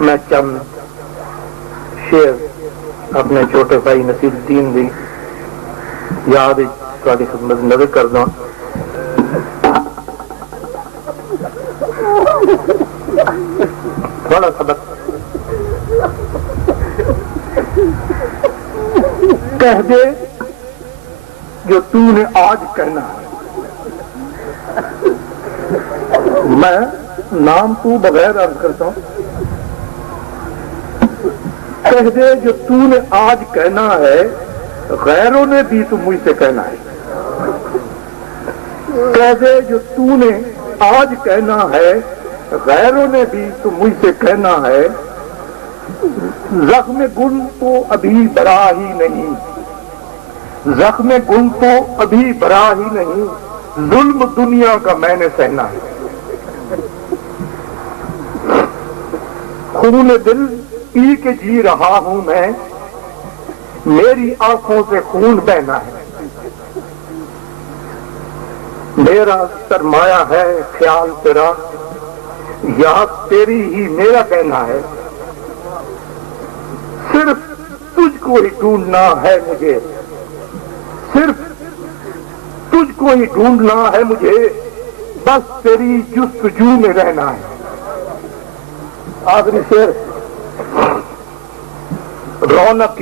میں چند شعر اپنے چھوٹے بھائی نصیر الدین دی یاد تھوڑی خدمت نظر کردا تھوڑا سبق کہہ دے جو تو نے آج کہنا ہے. میں نام تو بغیر عرض کرتا ہوں. کہہ دے جو تو نے آج کہنا ہے غیروں نے بھی تو مجھ سے کہنا ہے. کہہ دے جو تو نے آج کہنا ہے غیروں نے بھی تو مجھ سے کہنا ہے. زخم گل تو ابھی بھرا ہی نہیں, زخم گل تو ابھی بھرا ہی نہیں, ظلم دنیا کا میں نے سہنا ہے. خون دل پی کے جی رہا ہوں میں, میری آنکھوں سے خون بہنا ہے. میرا سرمایہ ہے خیال تیرا, یاد تیری ہی میرا کہنا ہے. صرف تجھ کو ہی ڈھونڈنا ہے مجھے, صرف تجھ کو ہی ڈھونڈنا ہے مجھے, بس تیری جستجو میں رہنا ہے. آخری شعر. رونق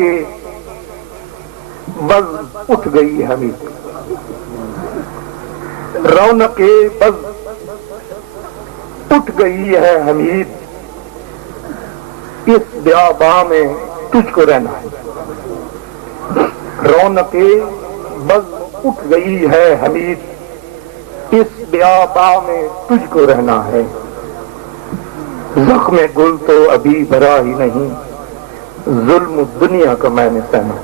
بز اٹھ گئی حمید, رونق بز اٹھ گئی ہے حمید, اس بیاباں میں تجھ کو رہنا ہے. رونق بز اٹھ گئی ہے حمید, اس بیاباں میں تجھ کو رہنا ہے. زخم گل تو ابھی بھرا ہی نہیں, ظلم دنیا کا میں نے سہنا.